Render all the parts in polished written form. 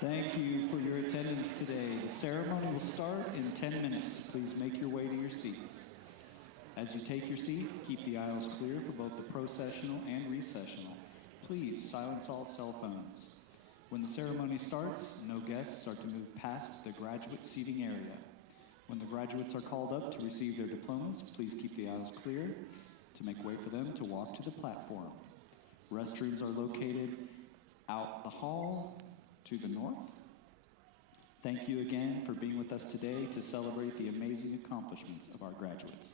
Thank you for your attendance today. The ceremony will start in 10 minutes. Please make your way to your seats. As you take your seat, keep the aisles clear for both the processional and recessional. Please silence all cell phones. When the ceremony starts, no guests are to move past the graduate seating area. When the graduates are called up to receive their diplomas, please keep the aisles clear to make way for them to walk to the platform. Restrooms are located out the hall to the north. Thank you again for being with us today to celebrate the amazing accomplishments of our graduates.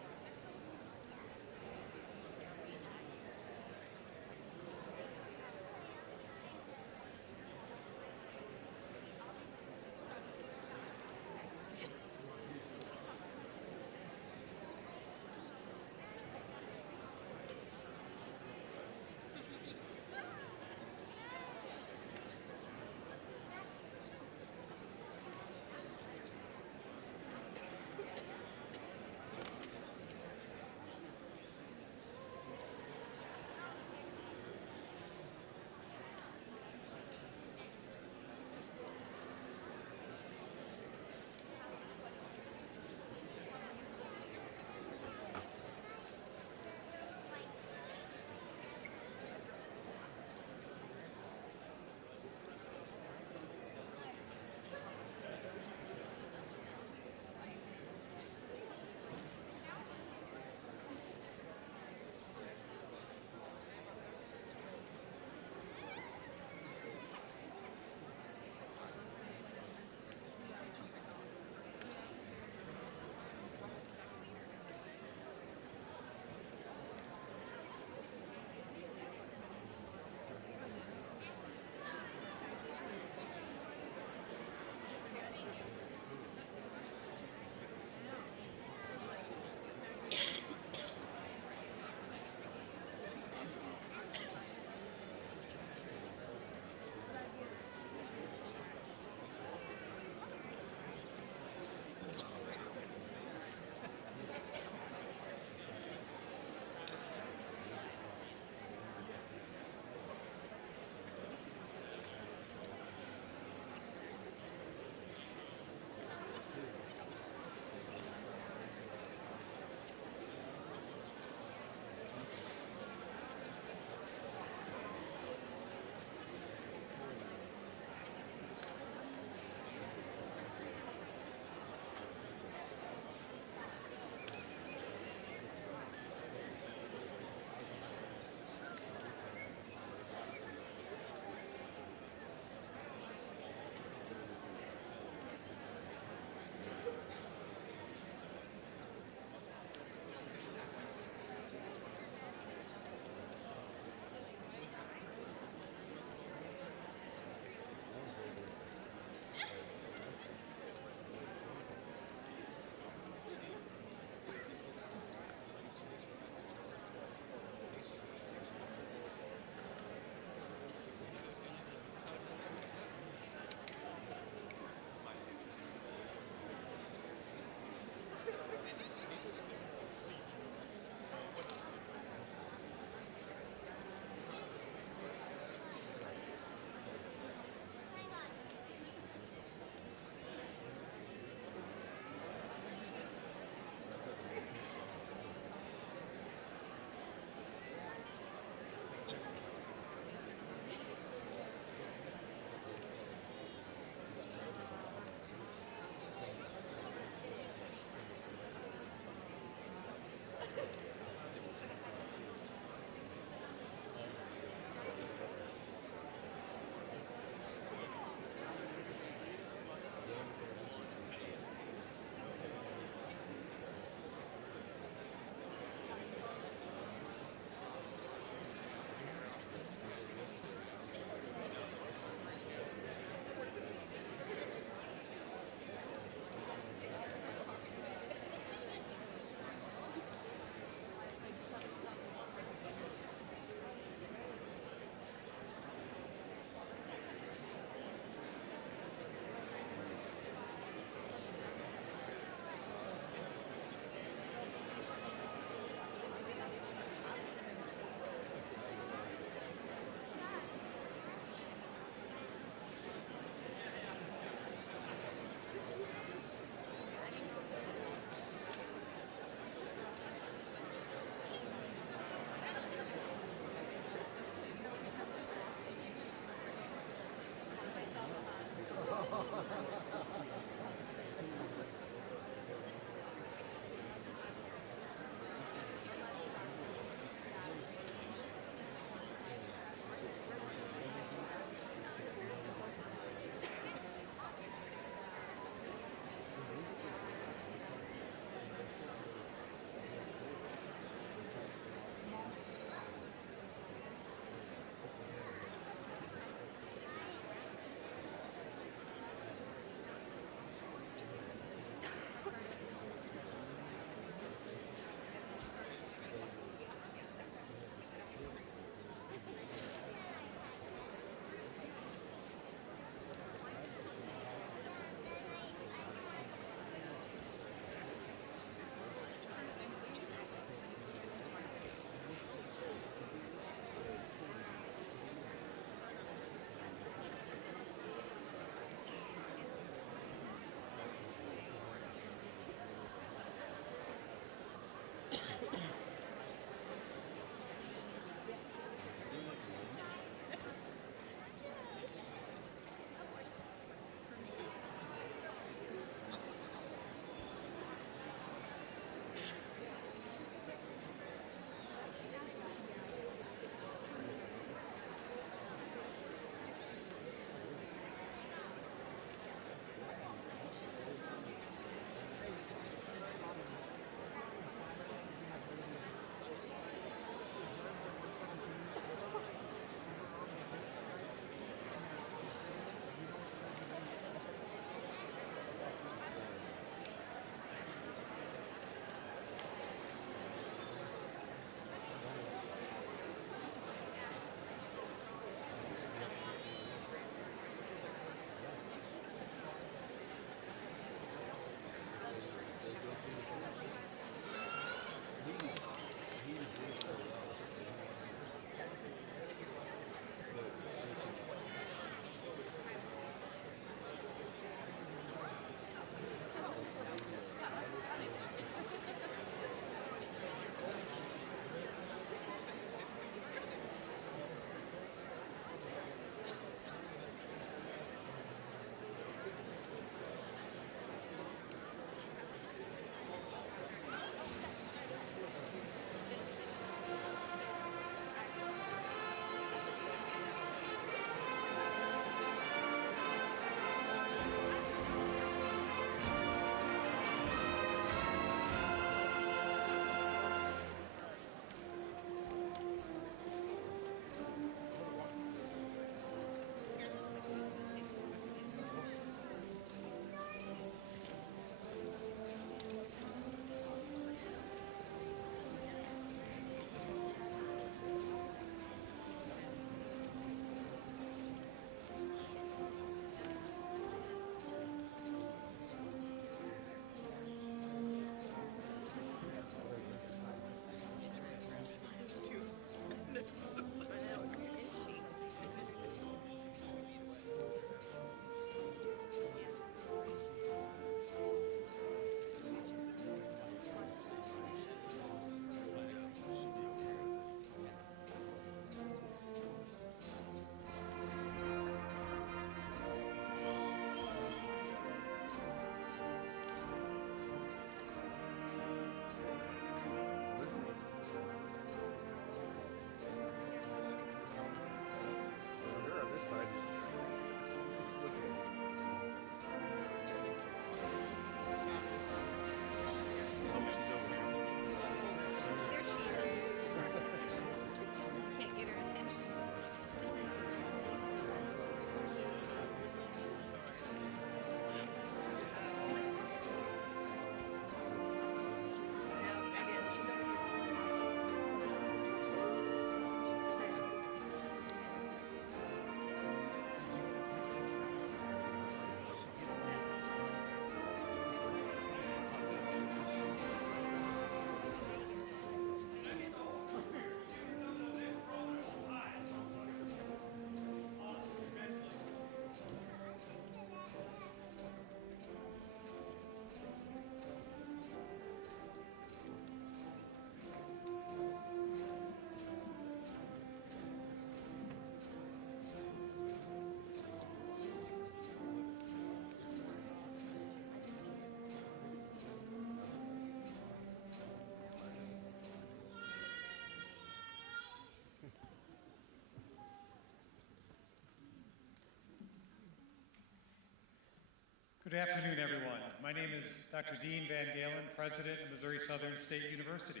Good afternoon, everyone. My name is Dr. Dean Van Galen, President of Missouri Southern State University.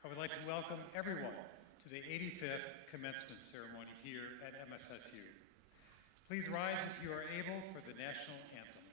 I would like to welcome everyone to the 85th Commencement Ceremony here at MSSU. Please rise if you are able for the National Anthem.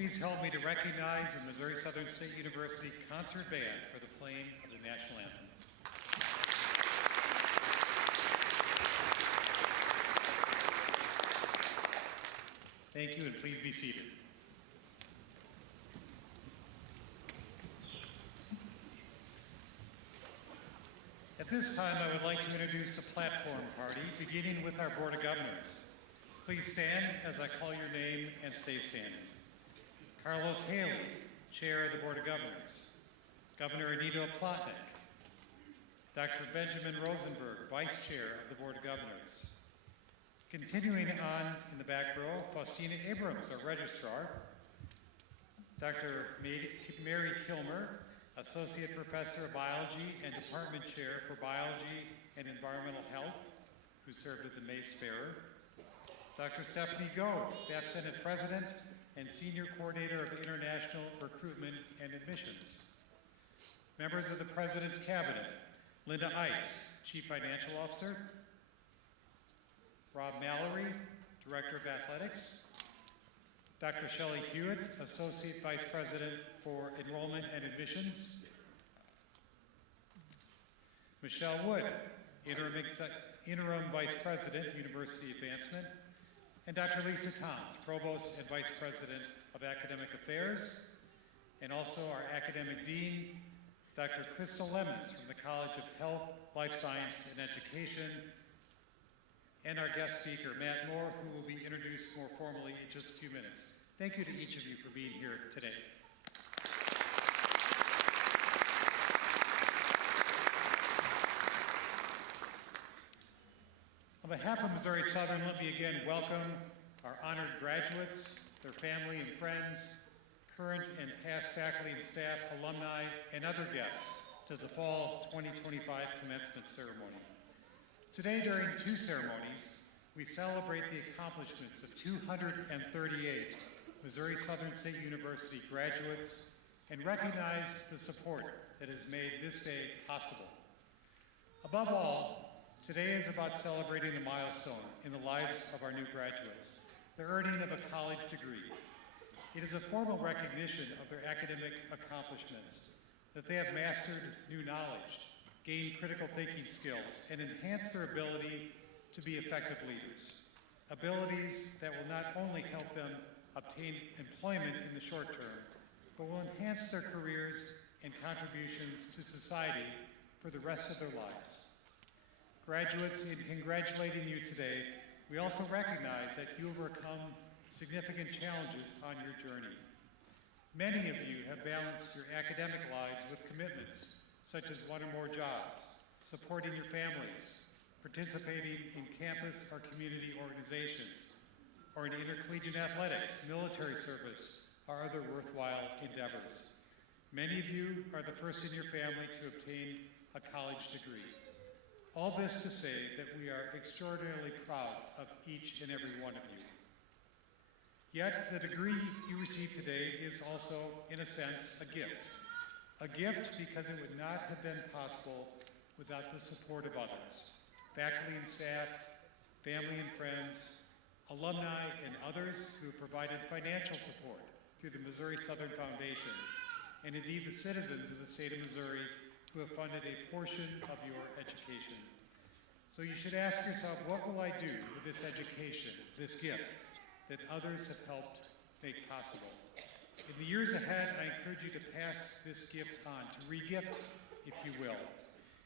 Please help me to recognize the Missouri Southern State University Concert Band for the playing of the National Anthem. Thank you, and please be seated. At this time, I would like to introduce the platform party, beginning with our Board of Governors. Please stand as I call your name and stay standing. Carlos Haley, Chair of the Board of Governors. Governor Anito Plotnick. Dr. Benjamin Rosenberg, Vice Chair of the Board of Governors. Continuing on in the back row, Faustina Abrams, our Registrar. Dr. Mary Kilmer, Associate Professor of Biology and Department Chair for Biology and Environmental Health, who served as the Mace Bearer. Dr. Stephanie Goad, Staff Senate President and Senior Coordinator of International Recruitment and Admissions. Members of the President's Cabinet, Linda Ice, Chief Financial Officer. Rob Mallory, Director of Athletics. Dr. Shelley Hewitt, Associate Vice President for Enrollment and Admissions. Michelle Wood, Interim Vice President, University Advancement. And Dr. Lisa Toms, Provost and Vice President of Academic Affairs, and also our Academic Dean, Dr. Crystal Lemons from the College of Health, Life Science, and Education, and our guest speaker, Matt Moore, who will be introduced more formally in just a few minutes. Thank you to each of you for being here today. On behalf of Missouri Southern, let me again welcome our honored graduates, their family and friends, current and past faculty and staff, alumni, and other guests to the Fall 2025 Commencement Ceremony. Today, during two ceremonies, we celebrate the accomplishments of 238 Missouri Southern State University graduates and recognize the support that has made this day possible. Above all, today is about celebrating a milestone in the lives of our new graduates, the earning of a college degree. It is a formal recognition of their academic accomplishments, that they have mastered new knowledge, gained critical thinking skills, and enhanced their ability to be effective leaders. Abilities that will not only help them obtain employment in the short term, but will enhance their careers and contributions to society for the rest of their lives. Graduates, in congratulating you today, we also recognize that you overcome significant challenges on your journey. Many of you have balanced your academic lives with commitments, such as one or more jobs, supporting your families, participating in campus or community organizations, or in intercollegiate athletics, military service, or other worthwhile endeavors. Many of you are the first in your family to obtain a college degree. All this to say that we are extraordinarily proud of each and every one of you. Yet, the degree you receive today is also, in a sense, a gift. A gift because it would not have been possible without the support of others, faculty and staff, family and friends, alumni, and others who have provided financial support through the Missouri Southern Foundation, and indeed the citizens of the state of Missouri who have funded a portion of your education. So you should ask yourself, what will I do with this education, this gift, that others have helped make possible? In the years ahead, I encourage you to pass this gift on, to re-gift, if you will.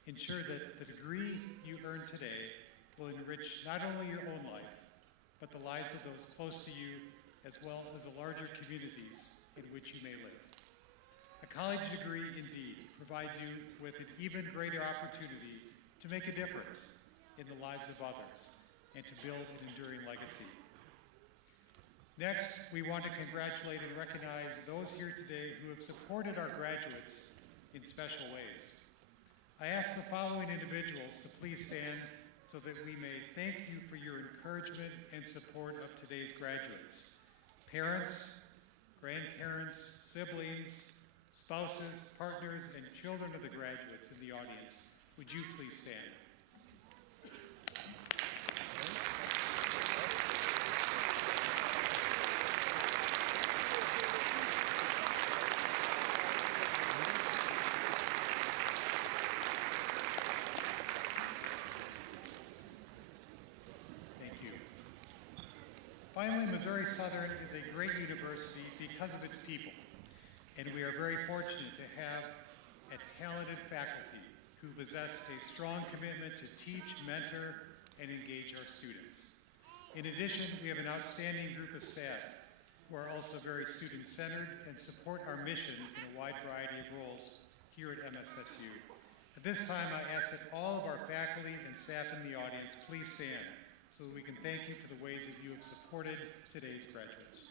Ensure that the degree you earn today will enrich not only your own life, but the lives of those close to you, as well as the larger communities in which you may live. A college degree, indeed, provides you with an even greater opportunity to make a difference in the lives of others and to build an enduring legacy. Next, we want to congratulate and recognize those here today who have supported our graduates in special ways. I ask the following individuals to please stand so that we may thank you for your encouragement and support of today's graduates. Parents, grandparents, siblings, spouses, partners, and children of the graduates in the audience, would you please stand? Finally, Missouri Southern is a great university because of its people, and we are very fortunate to have a talented faculty who possess a strong commitment to teach, mentor, and engage our students. In addition, we have an outstanding group of staff who are also very student-centered and support our mission in a wide variety of roles here at MSSU. At this time, I ask that all of our faculty and staff in the audience please stand so that we can thank you for the ways that you have supported today's graduates.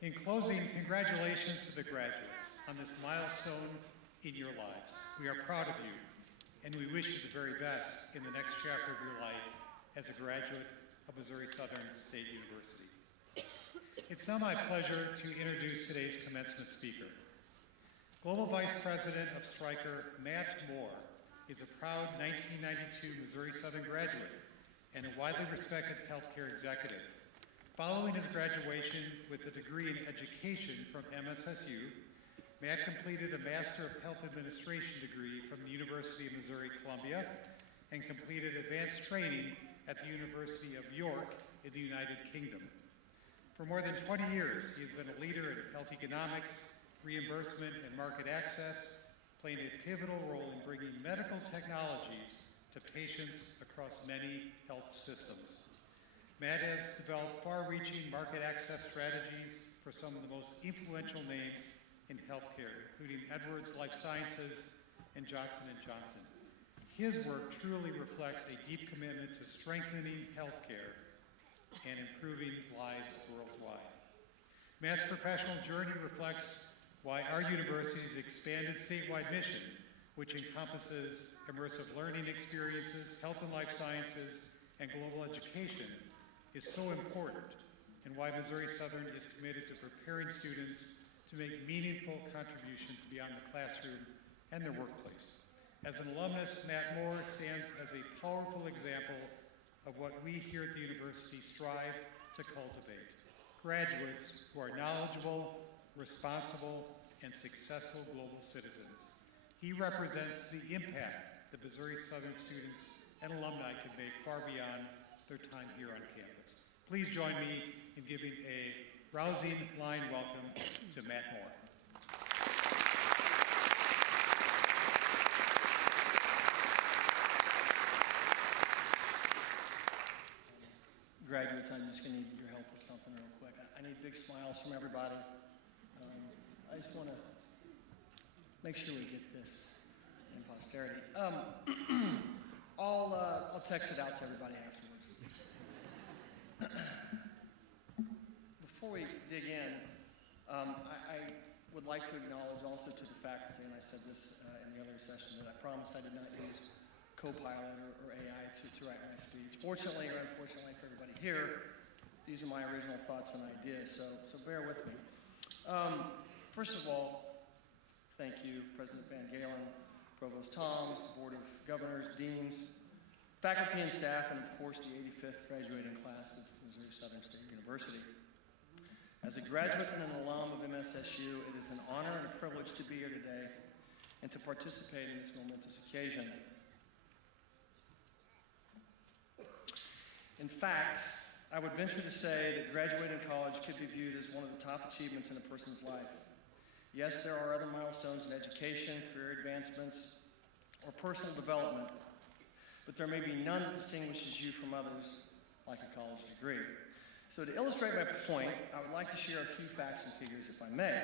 In closing, congratulations to the graduates on this milestone in your lives. We are proud of you, and we wish you the very best in the next chapter of your life as a graduate of Missouri Southern State University. It's now my pleasure to introduce today's commencement speaker. Global Vice President of Stryker, Matt Moore, is a proud 1992 Missouri Southern graduate and a widely respected healthcare executive. Following his graduation with a degree in education from MSSU, Matt completed a Master of Health Administration degree from the University of Missouri-Columbia and completed advanced training at the University of York in the United Kingdom. For more than 20 years, he has been a leader in health economics, reimbursement, and market access, playing a pivotal role in bringing medical technologies to patients across many health systems. Matt has developed far-reaching market access strategies for some of the most influential names in healthcare, including Edwards Life Sciences and Johnson & Johnson. His work truly reflects a deep commitment to strengthening healthcare and improving lives worldwide. Matt's professional journey reflects why our university's expanded statewide mission, which encompasses immersive learning experiences, health and life sciences, and global education, is so important, and why Missouri Southern is committed to preparing students to make meaningful contributions beyond the classroom and their workplace. As an alumnus, Matt Moore stands as a powerful example of what we here at the university strive to cultivate: graduates who are knowledgeable, responsible, and successful global citizens. He represents the impact that Missouri Southern students and alumni can make far beyond their time here on campus. Please join me in giving a rousing line welcome to Matt Moore. Graduates, I'm just going to need your help with something real quick. I need big smiles from everybody. I just want to make sure we get this in posterity. I'll text it out to everybody afterwards. Before we dig in, I would like to acknowledge also to the faculty, and I said this in the other session, that I promised I did not use Copilot or AI to write my speech. Fortunately or unfortunately for everybody here, these are my original thoughts and ideas, so bear with me. First of all, thank you, President Van Galen, Provost Toms, the Board of Governors, Deans, faculty and staff, and of course the 85th graduating class of Missouri Southern State University. As a graduate and an alum of MSSU, it is an honor and a privilege to be here today and to participate in this momentous occasion. In fact, I would venture to say that graduating college could be viewed as one of the top achievements in a person's life. Yes, there are other milestones in education, career advancements, or personal development, but there may be none that distinguishes you from others like a college degree. So to illustrate my point, I would like to share a few facts and figures, if I may.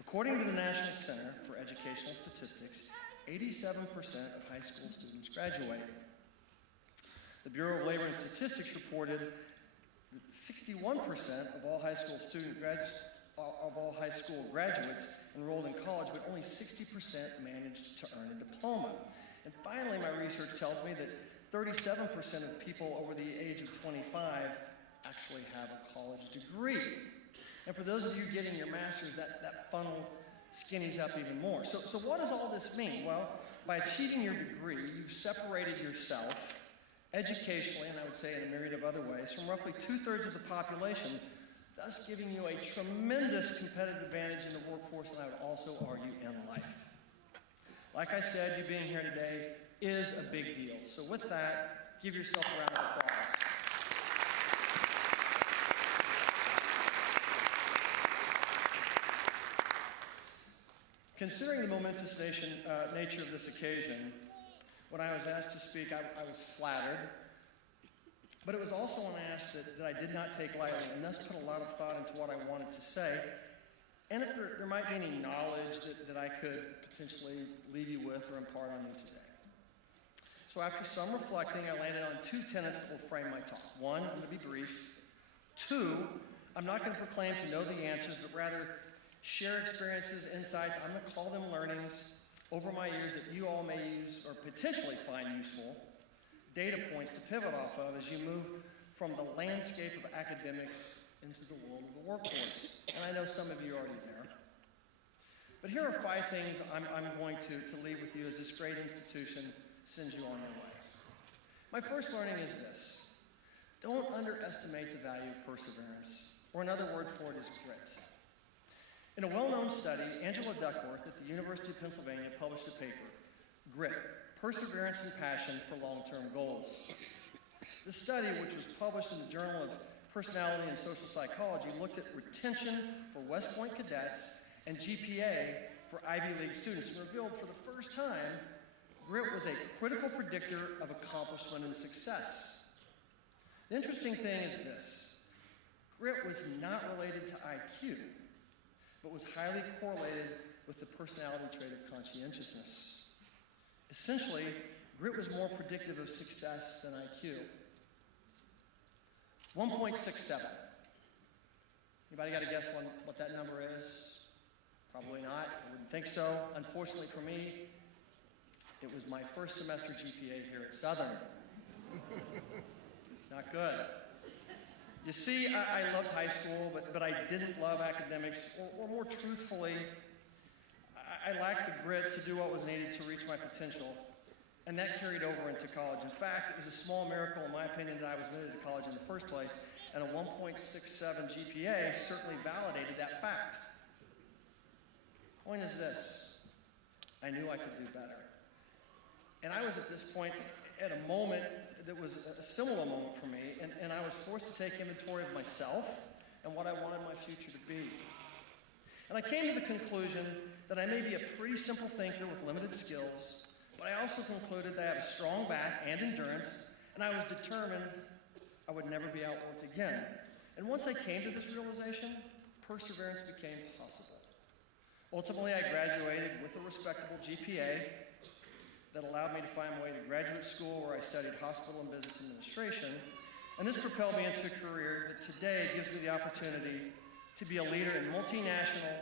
According to the National Center for Educational Statistics, 87% of high school students graduate. The Bureau of Labor and Statistics reported that 61% of all high school graduates enrolled in college, but only 60% managed to earn a diploma. And finally, my research tells me that 37% of people over the age of 25 actually have a college degree. And for those of you getting your master's, that funnel skinnies up even more. So what does all this mean? Well, by achieving your degree, you've separated yourself educationally, and I would say in a myriad of other ways, from roughly 2/3 of the population, thus giving you a tremendous competitive advantage in the workforce, and I would also argue in life. Like I said, you being here today is a big deal. So with that, give yourself a round of applause. Considering the momentous nature of this occasion, when I was asked to speak, I was flattered, but it was also an ask that I did not take lightly, and thus put a lot of thought into what I wanted to say, and if there might be any knowledge that I could potentially leave you with or impart on you today. So after some reflecting, I landed on 2 tenets that will frame my talk. 1, I'm going to be brief. 2, I'm not going to proclaim to know the answers, but rather share experiences, insights, I'm going to call them learnings, over my years that you all may use or potentially find useful, data points to pivot off of as you move from the landscape of academics into the world of the workforce. And I know some of you are already there. But here are 5 things I'm going to leave with you as this great institution sends you on your way. My first learning is this: don't underestimate the value of perseverance, or another word for it is grit. In a well-known study, Angela Duckworth at the University of Pennsylvania published a paper, Grit, Perseverance and Passion for Long-Term Goals. The study, which was published in the Journal of Personality and Social Psychology, looked at retention for West Point cadets and GPA for Ivy League students, and revealed for the first time grit was a critical predictor of accomplishment and success. The interesting thing is this: grit was not related to IQ, but was highly correlated with the personality trait of conscientiousness. Essentially, grit was more predictive of success than IQ. 1.67. Anybody got a guess on what that number is? Probably not. I wouldn't think so. Unfortunately for me, it was my first semester GPA here at Southern. Not good. You see, I loved high school, but I didn't love academics, or more truthfully, I lacked the grit to do what was needed to reach my potential, and that carried over into college. In fact, it was a small miracle, in my opinion, that I was admitted to college in the first place, and a 1.67 GPA certainly validated that fact. Point is this: I knew I could do better. And I was at this point at a moment that was a similar moment for me, and I was forced to take inventory of myself, and what I wanted my future to be. And I came to the conclusion that I may be a pretty simple thinker with limited skills, but I also concluded that I have a strong back and endurance, and I was determined I would never be outworked again. And once I came to this realization, perseverance became possible. Ultimately, I graduated with a respectable GPA that allowed me to find my way to graduate school where I studied hospital and business administration. And this propelled me into a career that today gives me the opportunity to be a leader in multinational,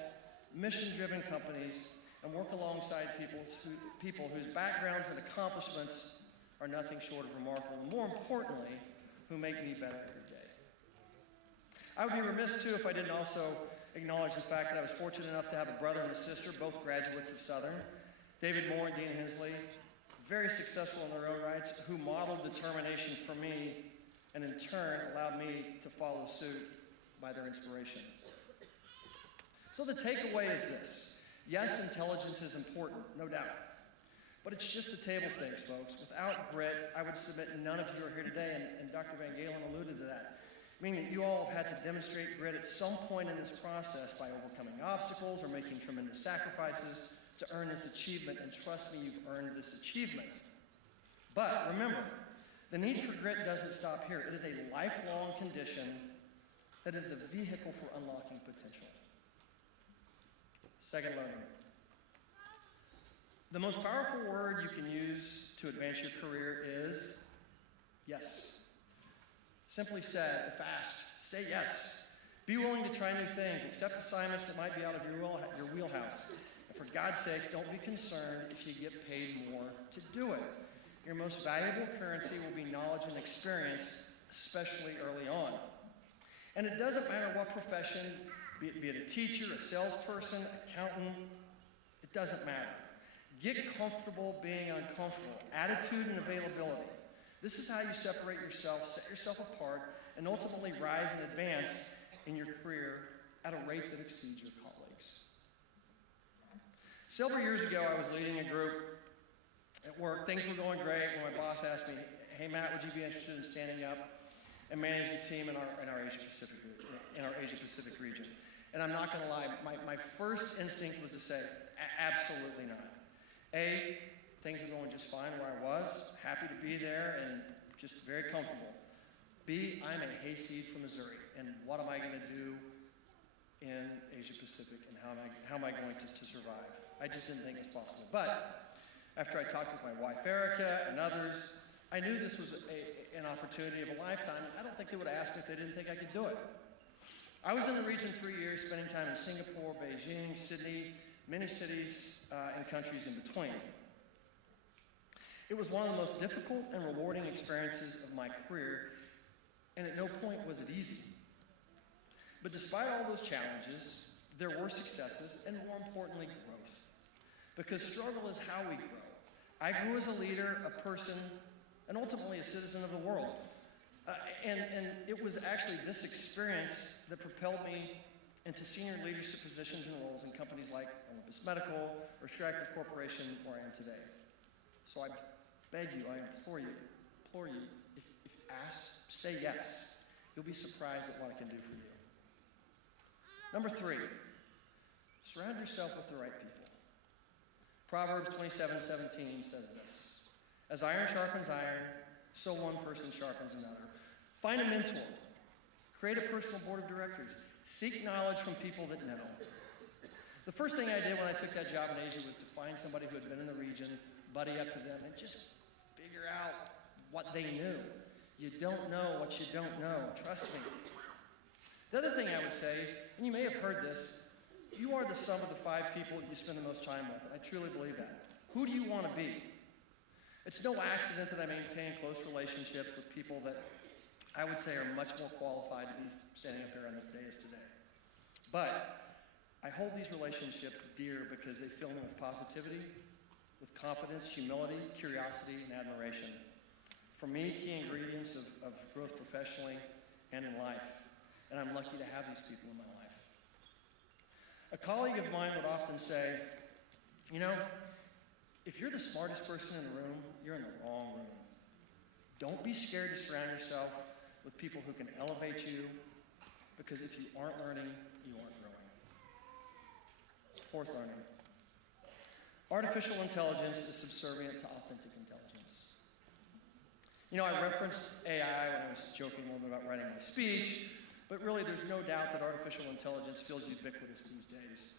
mission-driven companies and work alongside people whose backgrounds and accomplishments are nothing short of remarkable, and more importantly, who make me better every day. I would be remiss, too, if I didn't also acknowledge the fact that I was fortunate enough to have a brother and a sister, both graduates of Southern, David Moore and Dean Hensley, very successful in their own rights, who modeled determination for me and in turn allowed me to follow suit by their inspiration. So the takeaway is this. Yes, intelligence is important, no doubt. But it's just the table stakes, folks. Without grit, I would submit none of you are here today, and Dr. Van Galen alluded to that, meaning that you all have had to demonstrate grit at some point in this process by overcoming obstacles or making tremendous sacrifices to earn this achievement, and trust me, you've earned this achievement. But remember, the need for grit doesn't stop here. It is a lifelong condition that is the vehicle for unlocking potential. Second, learning. The most powerful word you can use to advance your career is yes. Simply said, if asked, say yes. Be willing to try new things, accept assignments that might be out of your wheelhouse. And for God's sakes, don't be concerned if you get paid more to do it. Your most valuable currency will be knowledge and experience, especially early on. And it doesn't matter what profession, be it a teacher, a salesperson, accountant, it doesn't matter. Get comfortable being uncomfortable. Attitude and availability. This is how you separate yourself, set yourself apart, and ultimately rise and advance in your career at a rate that exceeds your colleagues. Several years ago, I was leading a group at work. Things were going great when my boss asked me, hey Matt, would you be interested in standing up and managing a team in our Asia Pacific region? And I'm not going to lie, my first instinct was to say, absolutely not. A, things were going just fine where I was, happy to be there and just very comfortable. B, I'm a hayseed from Missouri, and what am I going to do in Asia Pacific, and how am I going to survive? I just didn't think it was possible. But after I talked with my wife Erica and others, I knew this was an opportunity of a lifetime. I don't think they would have asked me if they didn't think I could do it. I was in the region 3 years, spending time in Singapore, Beijing, Sydney, many cities and countries in between. It was one of the most difficult and rewarding experiences of my career, and at no point was it easy. But despite all those challenges, there were successes and, more importantly, growth. Because struggle is how we grow. I grew as a leader, a person, and ultimately a citizen of the world. And it was actually this experience that propelled me into senior leadership positions and roles in companies like Olympus Medical or Stryker Corporation, where I am today. So I beg you, I implore you, if asked, say yes. You'll be surprised at what I can do for you. Number 3, surround yourself with the right people. Proverbs 27:17 says this: as iron sharpens iron, so one person sharpens another. Find a mentor. Create a personal board of directors. Seek knowledge from people that know. The first thing I did when I took that job in Asia was to find somebody who had been in the region, buddy up to them, and just figure out what they knew. You don't know what you don't know. Trust me. The other thing I would say, and you may have heard this, you are the sum of the 5 people that you spend the most time with. And I truly believe that. Who do you want to be? It's no accident that I maintain close relationships with people that I would say are much more qualified to be standing up here on this dais today. But I hold these relationships dear because they fill me with positivity, with confidence, humility, curiosity, and admiration. For me, key ingredients of growth professionally and in life. And I'm lucky to have these people in my life. A colleague of mine would often say, you know, if you're the smartest person in the room, you're in the wrong room. Don't be scared to surround yourself with people who can elevate you, because if you aren't learning, you aren't growing. Fourth learning. Artificial intelligence is subservient to authentic intelligence. You know, I referenced AI when I was joking a little bit about writing my speech, but really there's no doubt that artificial intelligence feels ubiquitous these days.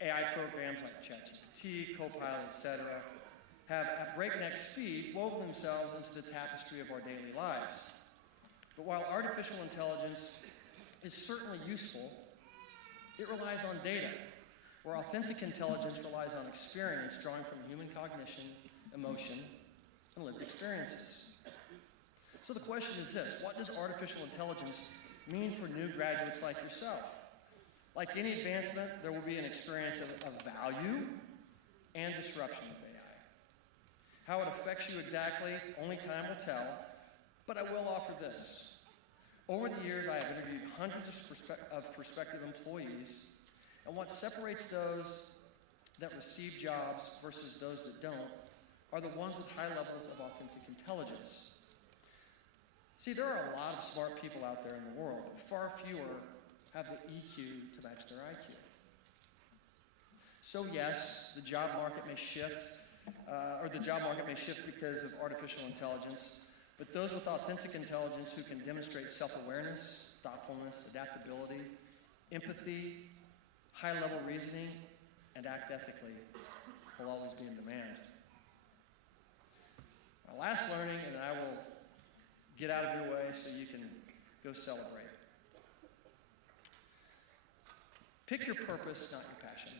AI programs like ChatGPT, Copilot, etc., have at breakneck speed woven themselves into the tapestry of our daily lives. But while artificial intelligence is certainly useful, it relies on data, where authentic intelligence relies on experience drawing from human cognition, emotion, and lived experiences. So the question is this: what does artificial intelligence mean for new graduates like yourself? Like any advancement, there will be an experience of value and disruption with AI. How it affects you exactly, only time will tell, but I will offer this. Over the years, I have interviewed hundreds of prospective employees, and what separates those that receive jobs versus those that don't are the ones with high levels of authentic intelligence. See, there are a lot of smart people out there in the world, but far fewer have the EQ to match their IQ. So yes, the job market may shift, because of artificial intelligence, but those with authentic intelligence who can demonstrate self-awareness, thoughtfulness, adaptability, empathy, high-level reasoning, and act ethically will always be in demand. My last learning, and I will get out of your way so you can go celebrate. Pick your purpose, not your passion.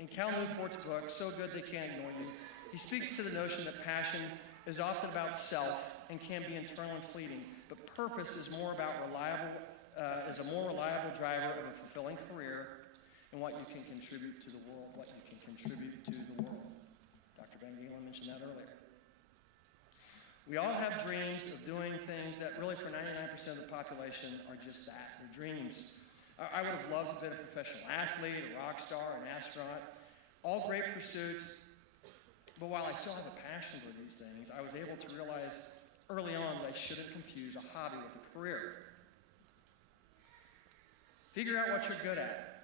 In Cal Newport's book, So Good They Can't Ignore You, he speaks to the notion that passion is often about self and can be internal and fleeting, but purpose is a more reliable driver of a fulfilling career and what you can contribute to the world, Dr. Van Galen mentioned that earlier. We all have dreams of doing things that really for 99% of the population are just that, they're dreams. I would have loved to be a professional athlete, a rock star, an astronaut, all great pursuits, but while I still have a passion for these things, I was able to realize early on that I shouldn't confuse a hobby with a career. Figure out what you're good at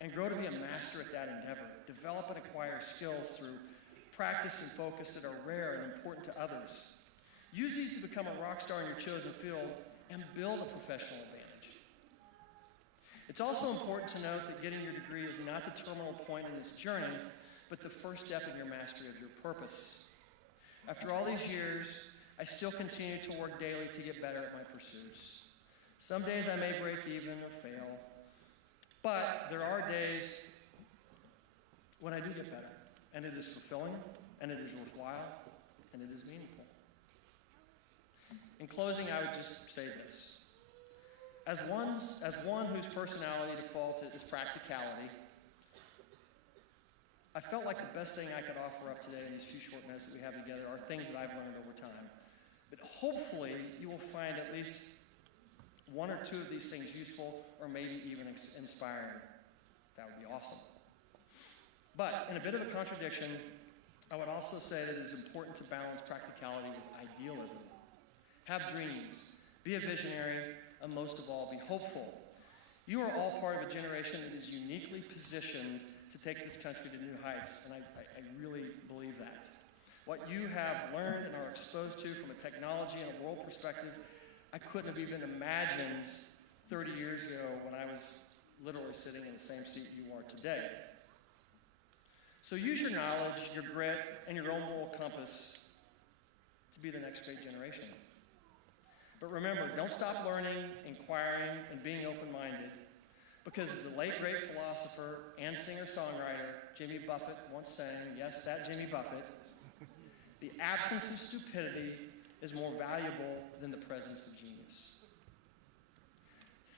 and grow to be a master at that endeavor. Develop and acquire skills through practice and focus that are rare and important to others. Use these to become a rock star in your chosen field and build a professional advantage. It's also important to note that getting your degree is not the terminal point in this journey, but the first step in your mastery of your purpose. After all these years, I still continue to work daily to get better at my pursuits. Some days I may break even or fail, but there are days when I do get better, and it is fulfilling, and it is worthwhile, and it is meaningful. In closing, I would just say this. As one whose personality default is practicality, I felt like the best thing I could offer up today in these few short minutes that we have together are things that I've learned over time. But hopefully, you will find at least one or two of these things useful or maybe even inspiring. That would be awesome. But in a bit of a contradiction, I would also say that it is important to balance practicality with idealism. Have dreams, be a visionary, and most of all, be hopeful. You are all part of a generation that is uniquely positioned to take this country to new heights, and I really believe that. What you have learned and are exposed to from a technology and a world perspective, I couldn't have even imagined 30 years ago when I was literally sitting in the same seat you are today. So use your knowledge, your grit, and your own moral compass to be the next great generation. But remember, don't stop learning, inquiring, and being open-minded, because as the late great philosopher and singer-songwriter Jimmy Buffett once sang, yes, that Jimmy Buffett, the absence of stupidity is more valuable than the presence of genius.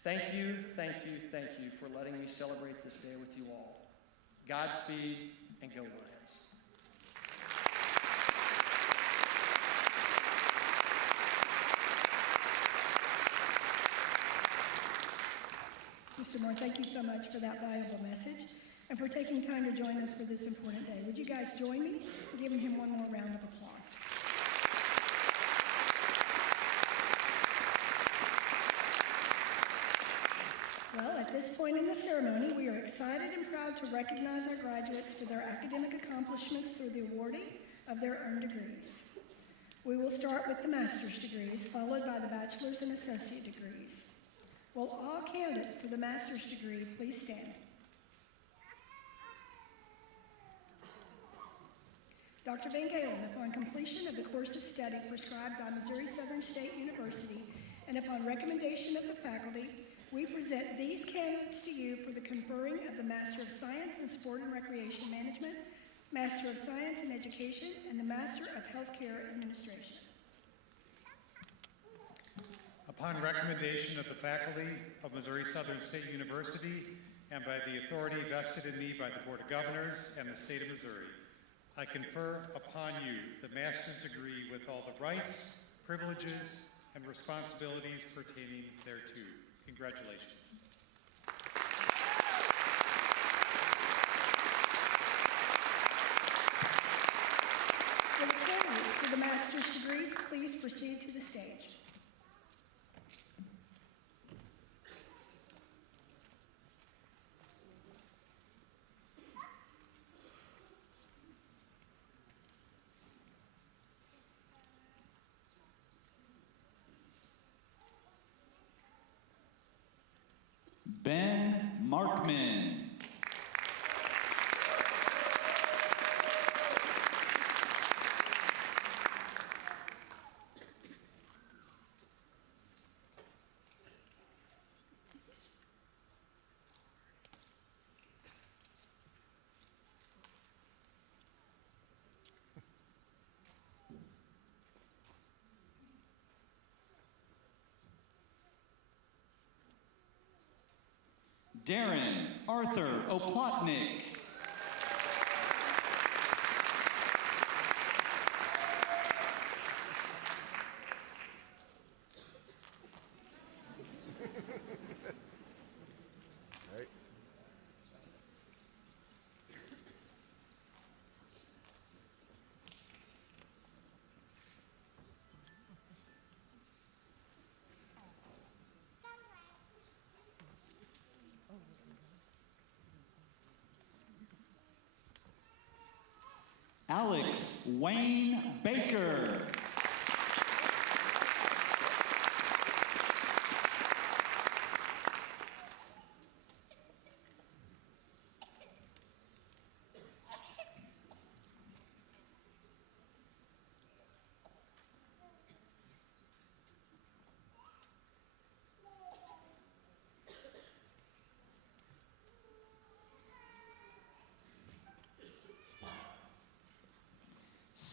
Thank you, thank you, thank you for letting me celebrate this day with you all. Godspeed and go Lions. Mr. Moore, thank you so much for that valuable message and for taking time to join us for this important day. Would you guys join me in giving him one more round of applause? at this point in the ceremony, we are excited and proud to recognize our graduates for their academic accomplishments through the awarding of their earned degrees. We will start with the master's degrees, followed by the bachelor's and associate degrees. Will all candidates for the master's degree please stand? Dr. Van Galen, upon completion of the course of study prescribed by Missouri Southern State University and upon recommendation of the faculty, we present these candidates to you for the conferring of the Master of Science in Sport and Recreation Management, Master of Science in Education, and the Master of Healthcare Administration. Upon recommendation of the faculty of Missouri Southern State University and by the authority vested in me by the Board of Governors and the State of Missouri, I confer upon you the master's degree with all the rights, privileges, and responsibilities pertaining thereto. Congratulations. For the candidates for the master's degrees, please proceed to the stage. Ben Markman. Darren Arthur Oplotnik. Alex Wayne Baker.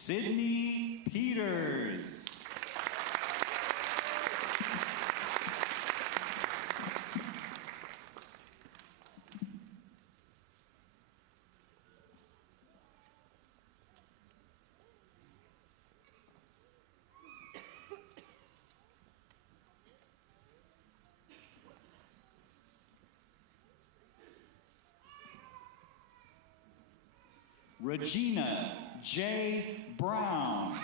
Sydney Peters. Regina J. Brown.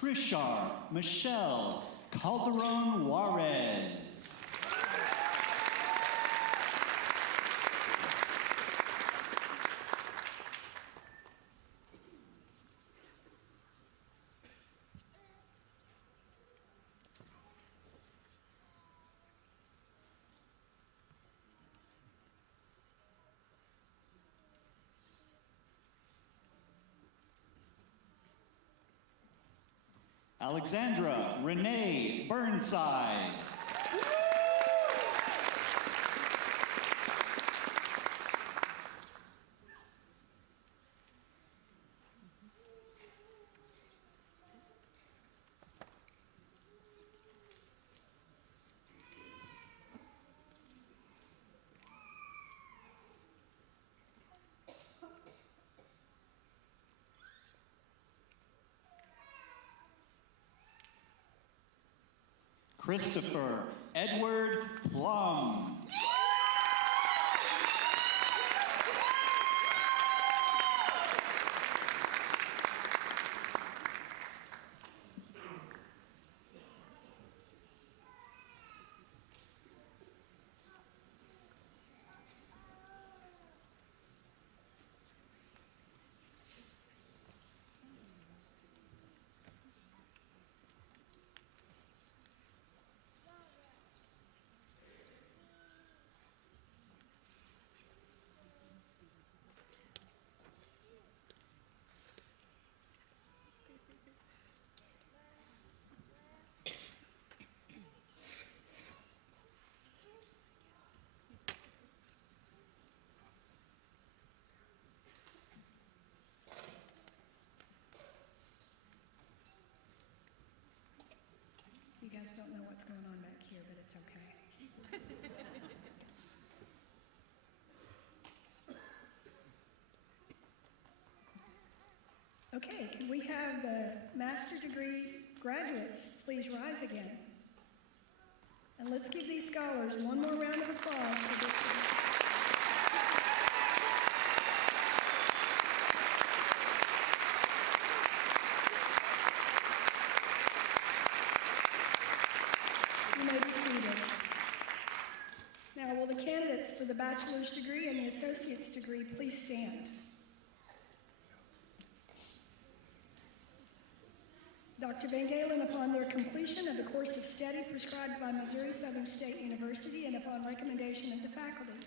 Krishar Michelle Calderon Juarez. Alexandra Renee Burnside. Christopher Edward Plum. You guys don't know what's going on back here, but it's okay. Okay, can we have the master degrees graduates please rise again? And let's give these scholars one more round of applause for this. You may be seated. Now, will the candidates for the bachelor's degree and the associate's degree please stand? Dr. Van Galen, upon their completion of the course of study prescribed by Missouri Southern State University and upon recommendation of the faculty,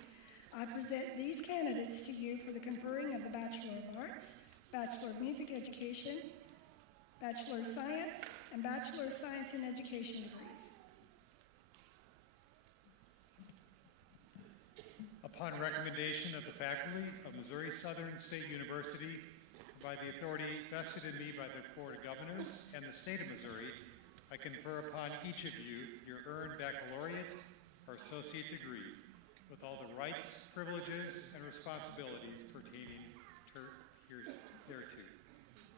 I present these candidates to you for the conferring of the Bachelor of Arts, Bachelor of Music Education, Bachelor of Science, and Bachelor of Science in Education degrees. Upon recommendation of the faculty of Missouri Southern State University, by the authority vested in me by the Board of Governors and the state of Missouri, I confer upon each of you your earned baccalaureate or associate degree with all the rights, privileges, and responsibilities pertaining thereto.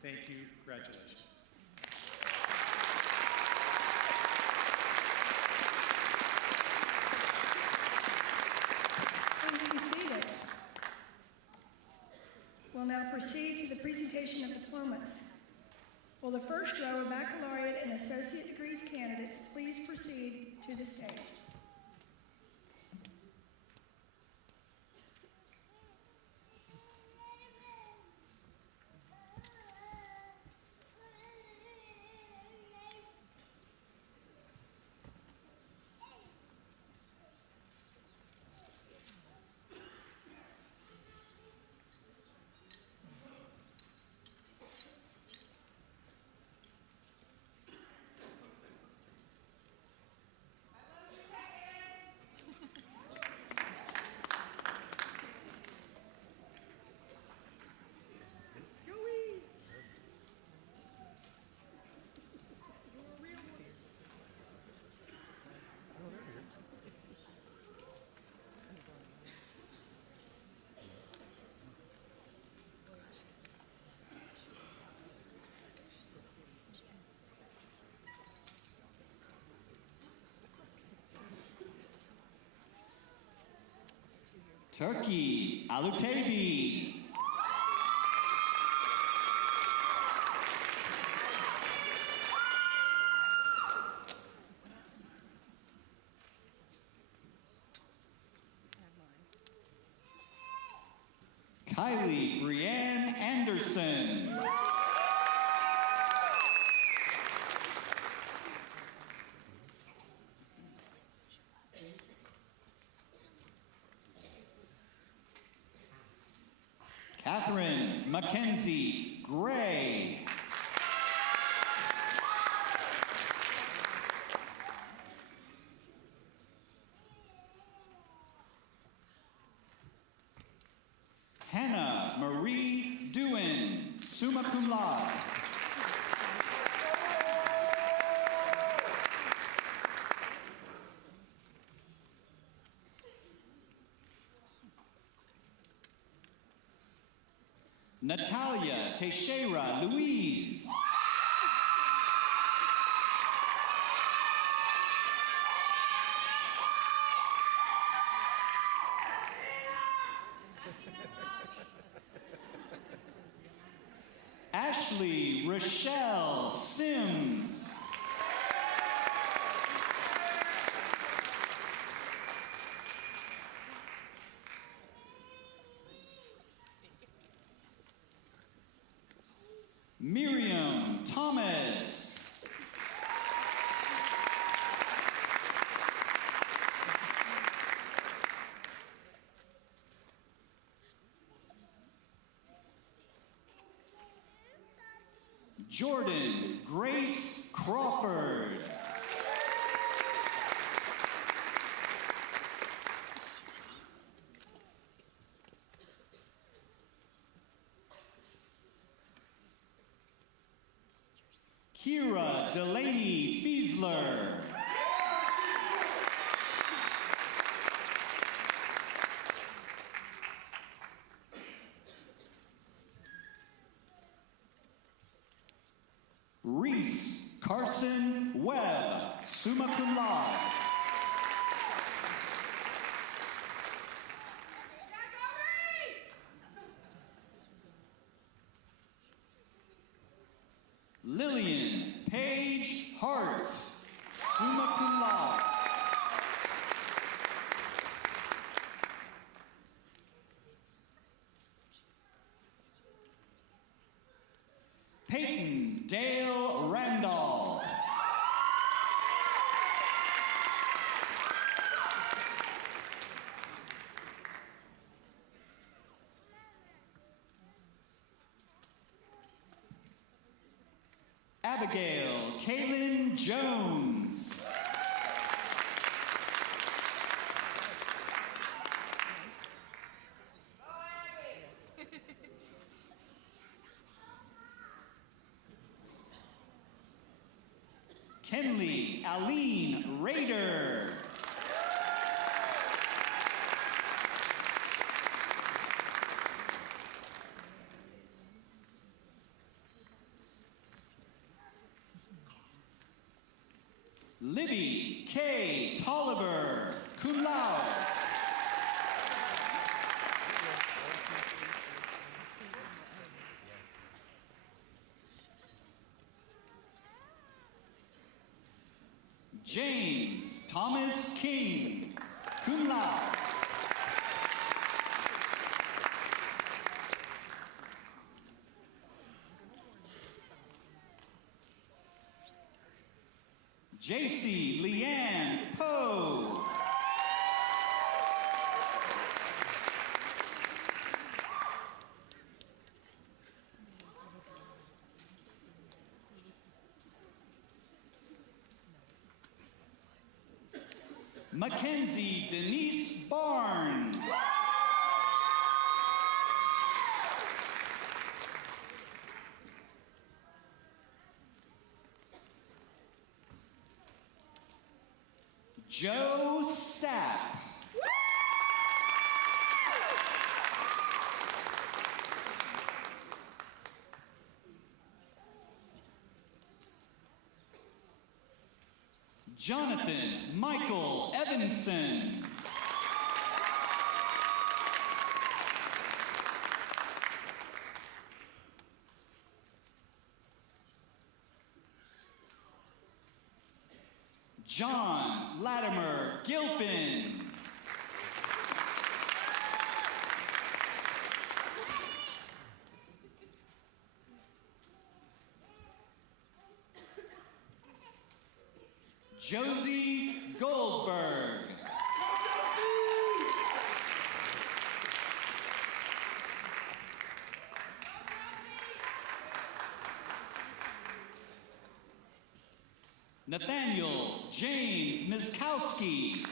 Thank you. Congratulations. Please be seated. We'll now proceed to the presentation of diplomas. Will the first row of baccalaureate and associate degrees candidates please proceed to the stage? Turkey Alutabi. Kylie Brianne Anderson. Catherine Mackenzie Gray. Hannah Marie Dewin, summa cum laude. Natalia Teixeira Louise. Ashley Rochelle Sims. Miriam Thomas. Jordan Grace Crawford. Kira Delaney Fiesler. Reese Carson Webb, summa cum laude. Lillian Paige Hart, summa cum laude. Peyton Dale Randolph. Abigail Kaylin Jones. Kenley Aline Rader. Libby K. Tolliver, cum laude. James Thomas King, cum laude. JC Leanne Poe. Mackenzie Denise Barnes. Joe Stapp. Jonathan Michael Evanson. John Latimer Gilpin. Josie Goldberg. Nathaniel James Miskowski.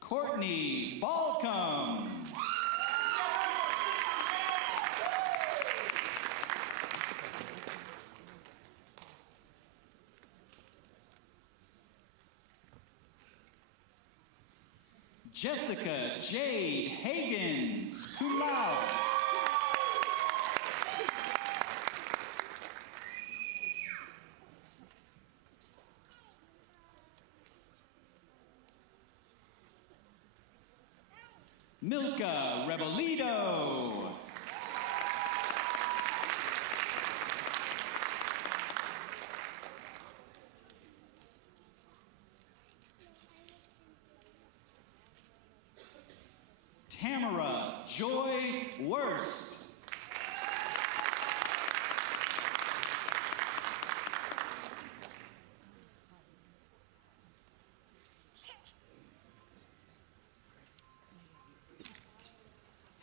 Courtney Balcom. Jessica Jade Hagens, cum laude. Milka Rebolito. Tamara Joy Worst.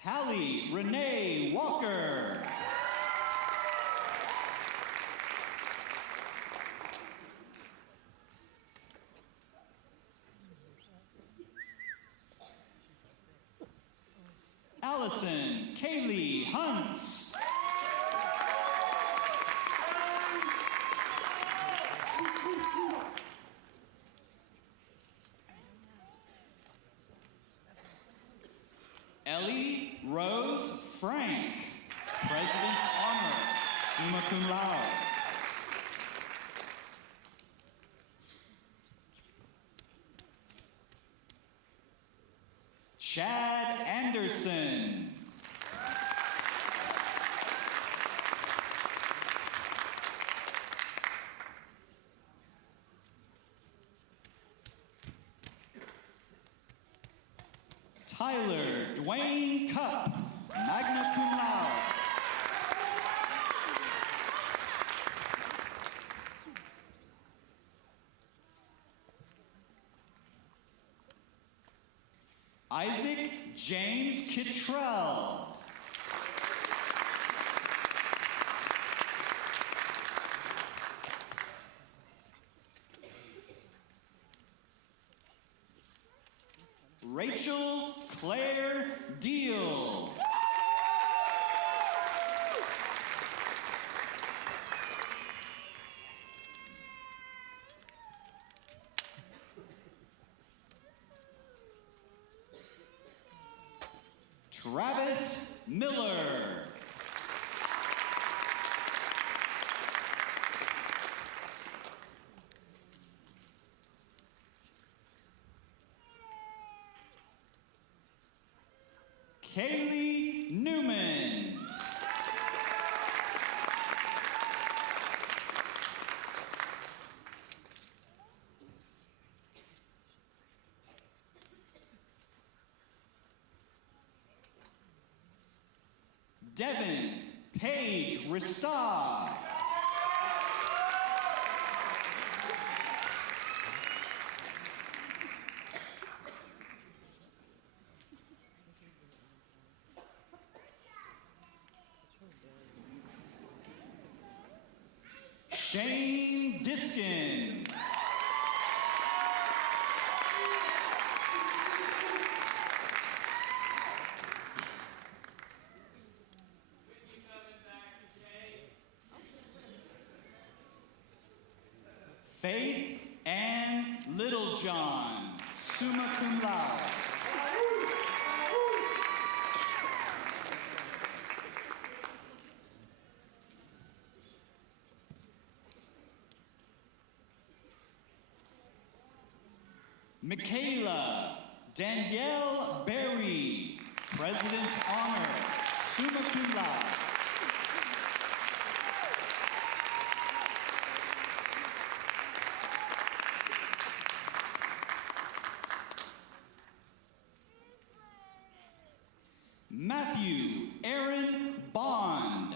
Hallie Renee Walker. Allison Kaylee Hunt. Ellie Rose Frank, President's Honor, summa cum laude. Chad Anderson. Tyler Dwayne Cup, magna cum laude. Isaac James Kittrell. Rachel Claire Deal. Travis Miller. Kaylee Newman. Devin Paige Ristad. Shane Diskin. Faith Ann Littlejohn, summa cum laude. Michaela Danielle Berry, President's Honor, summa cum laude. Matthew Aaron Bond.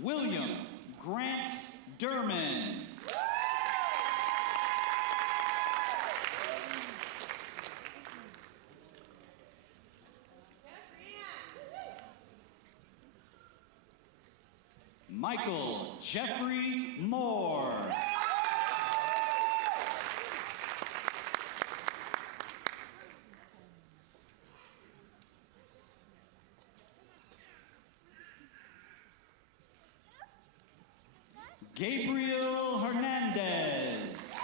William Grant Derman. Michael Jeffrey Moore. Gabriel Hernandez.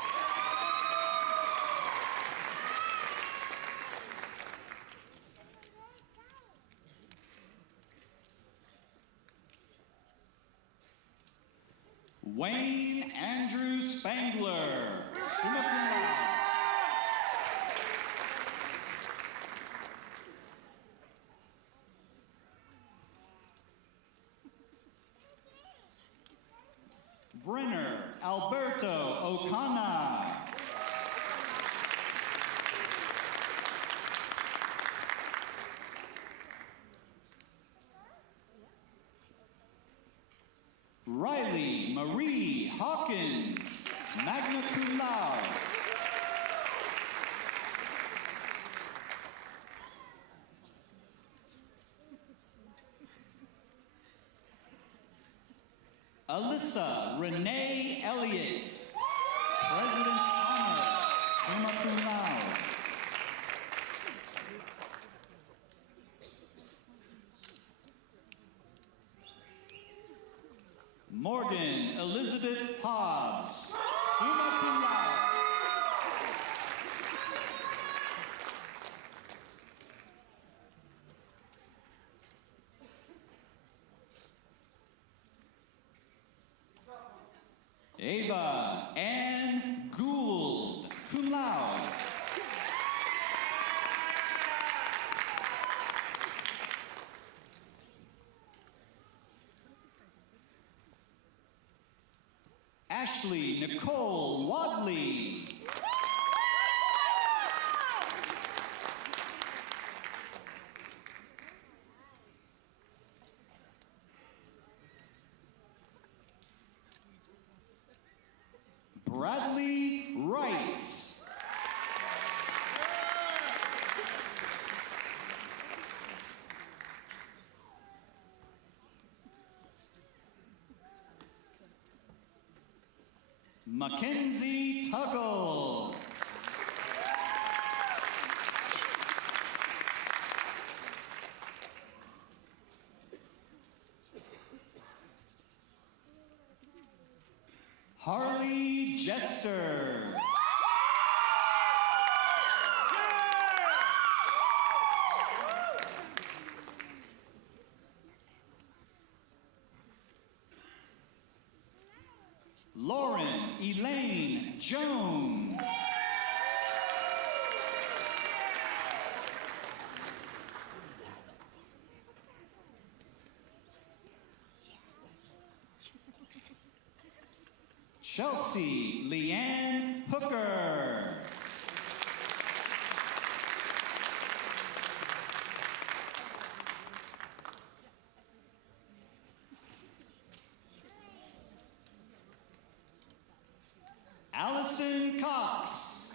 Wayne Andrew Spangler, summa cum laude. Brenner Alberto O'Connor. Riley Marie Hawkins, magna cum laude. Alyssa Renee Elliott, President's Honor, summa cum laude. Morgan Elizabeth Hobbs, summa cum laude. Ava Ann Gould, cum laude. Ashley Nicole Wadley. Bradley Wright. Mackenzie Tuggle. Harley Jester. Lauren Elaine Jones. Chelsea Leanne Hooker. Allison Cox.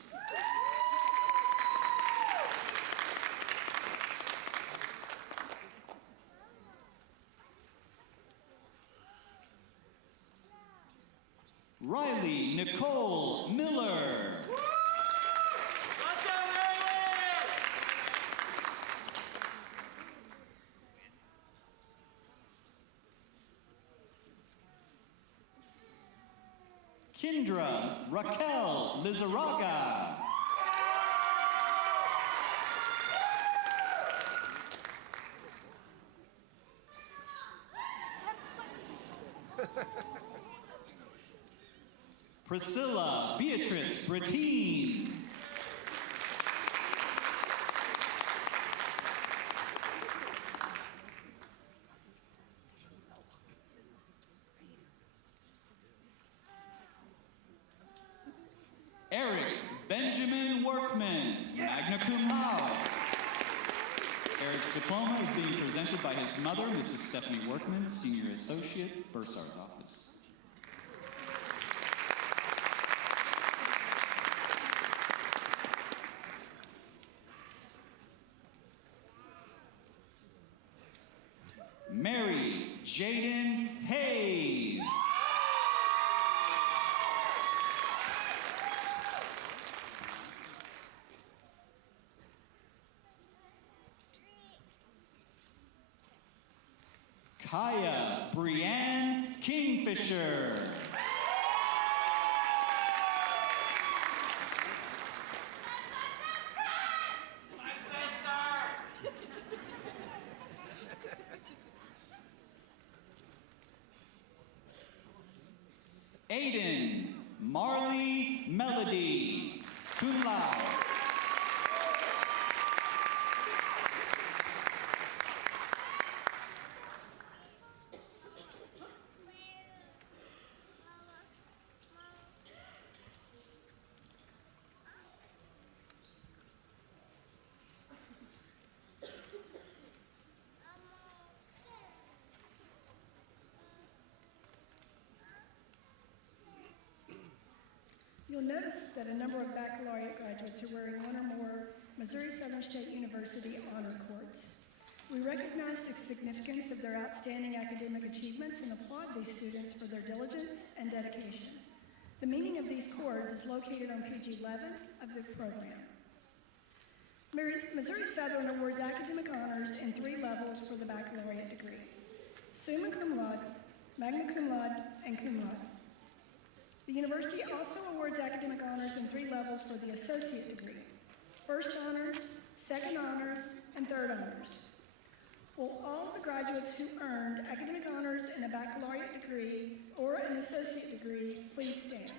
Riley Nicole Miller. Kendra Raquel Lizarraga. Priscilla Beatrice Brettine. Eric Benjamin Workman, magna cum laude. Eric's diploma is being presented by his mother, Mrs. Stephanie Workman, Senior Associate, Bursar's Office. Mary Jaden Hayes. Kaya Brianne Kingfisher. Aiden Marley Melody, cum laude. You'll notice that a number of baccalaureate graduates are wearing one or more Missouri Southern State University honor cords. We recognize the significance of their outstanding academic achievements and applaud these students for their diligence and dedication. The meaning of these cords is located on page 11 of the program. Missouri Southern awards academic honors in 3 levels for the baccalaureate degree: summa cum laude, magna cum laude, and cum laude. The university also awards academic honors in 3 levels for the associate degree: first honors, second honors, and third honors. Will all the graduates who earned academic honors in a baccalaureate degree or an associate degree please stand?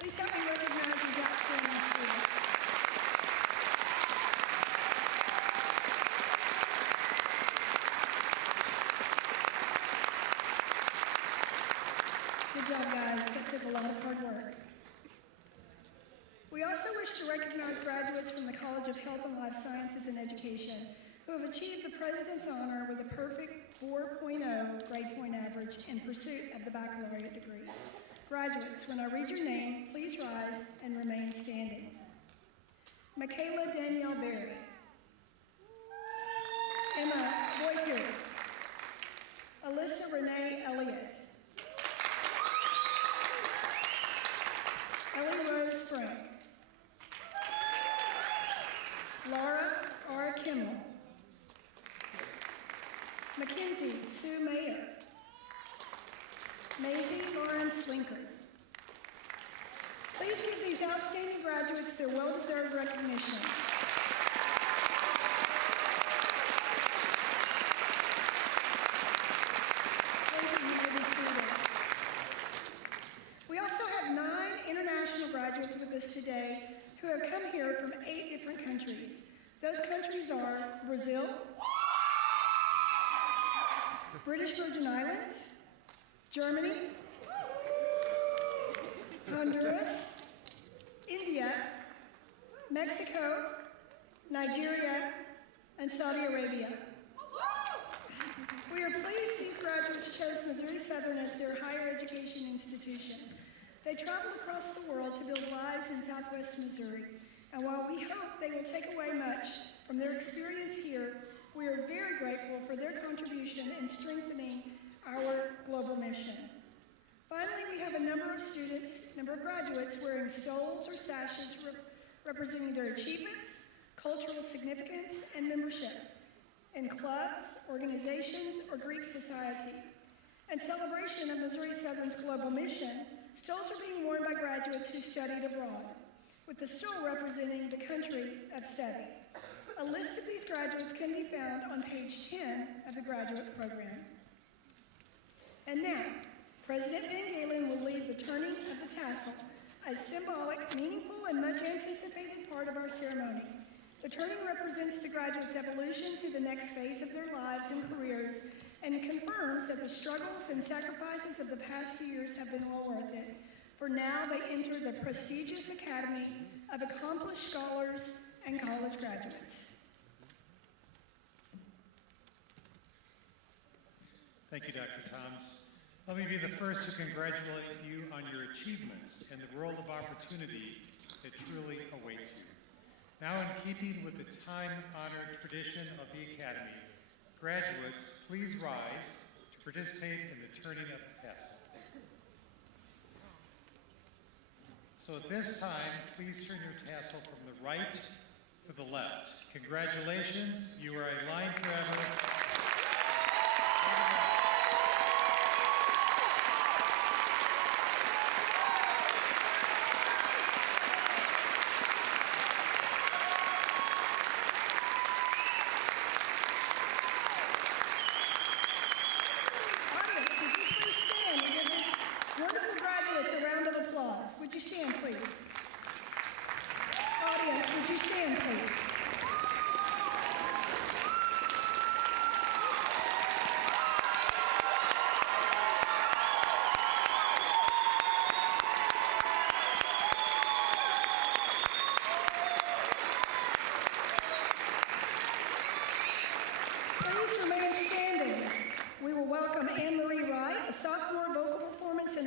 Please help me recognize these outstanding students. Good job, guys. That took a lot of hard work. We also wish to recognize graduates from the College of Health and Life Sciences and Education who have achieved the President's Honor with a perfect 4.0 grade point average in pursuit of the baccalaureate degree. Graduates, when I read your name, please rise and remain standing. Michaela Danielle Berry. Emma Boyker. Alyssa Renee Elliott. Ellie Rose Frank. Laura R. Kimmel. Mackenzie Sue Mayer. Maisie Lauren Slinker. Please give these outstanding graduates their well-deserved recognition. Thank you. You may be seated. We also have 9 international graduates with us today who have come here from 8 different countries. Those countries are Brazil, British Virgin Islands, Germany, Honduras, India, Mexico, Nigeria, and Saudi Arabia. We are pleased these graduates chose Missouri Southern as their higher education institution. They traveled across the world to build lives in Southwest Missouri, and while we hope they will take away much from their experience here, we are very grateful for their contribution in strengthening our global mission. Finally, we have a number of graduates wearing stoles or sashes representing their achievements, cultural significance, and membership in clubs, organizations, or Greek society. In celebration of Missouri Southern's global mission, stoles are being worn by graduates who studied abroad, with the stole representing the country of study. A list of these graduates can be found on page 10 of the graduate program. And now, President Van Galen will lead the turning of the tassel, a symbolic, meaningful, and much anticipated part of our ceremony. The turning represents the graduates' evolution to the next phase of their lives and careers, and confirms that the struggles and sacrifices of the past few years have been well worth it. For now, they enter the prestigious Academy of Accomplished Scholars and College Graduates. Thank you, Dr. Toms. Let me be the first to congratulate you on your achievements and the world of opportunity that truly awaits you. Now, in keeping with the time-honored tradition of the Academy, graduates, please rise to participate in the turning of the tassel. So at this time, please turn your tassel from the right to the left. Congratulations, you are aligned forever.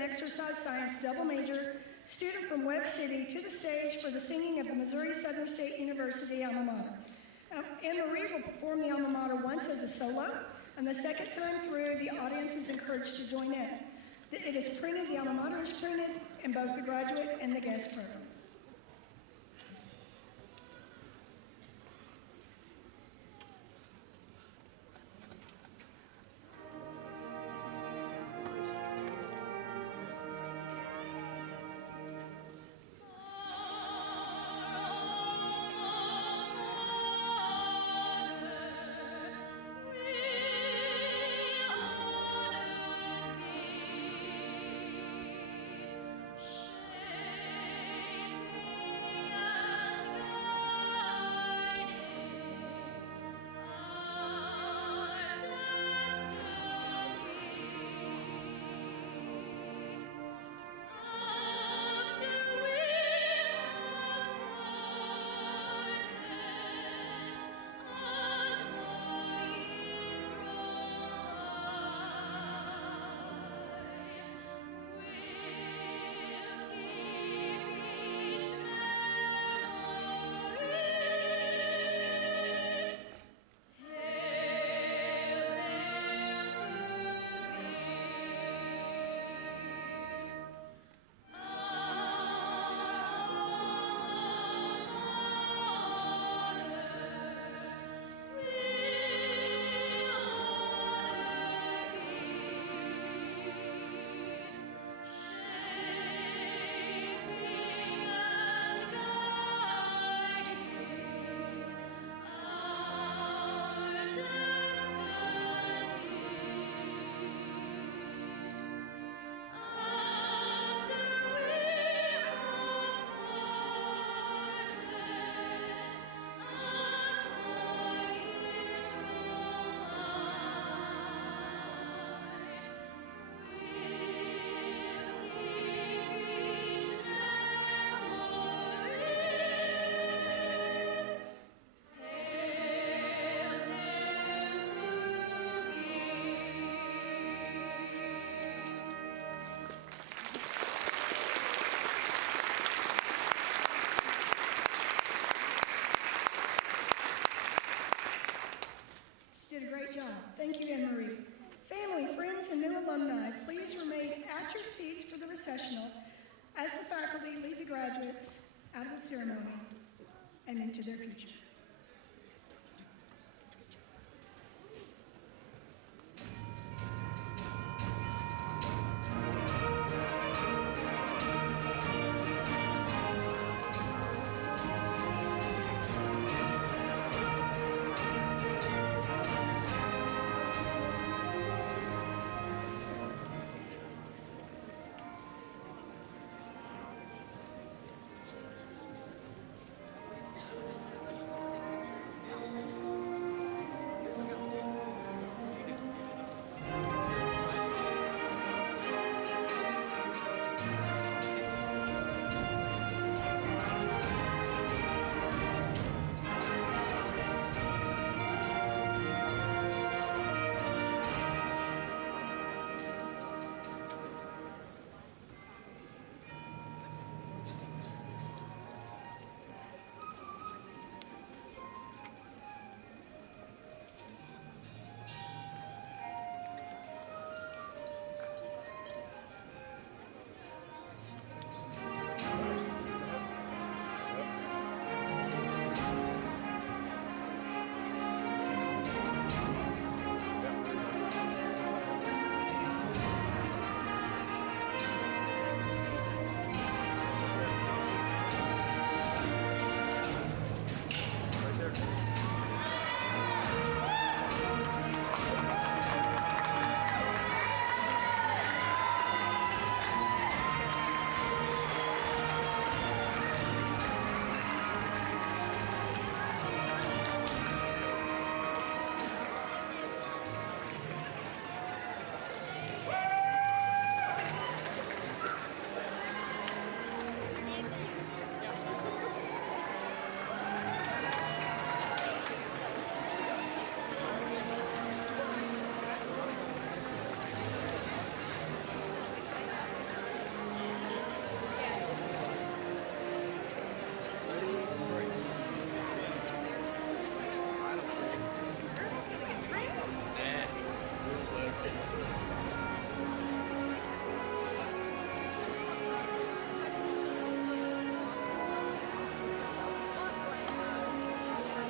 exercise science double major student from Webb City to the stage for the singing of the Missouri Southern State University alma mater. Anne-Marie will perform the alma mater once as a solo, and the second time through, the audience is encouraged to join in. It is printed, the alma mater is printed in both the graduate and the guest programs. Did a great job. Thank you, Anne-Marie. Family, friends, and new alumni, please remain at your seats for the recessional as the faculty lead the graduates out of the ceremony and into their future.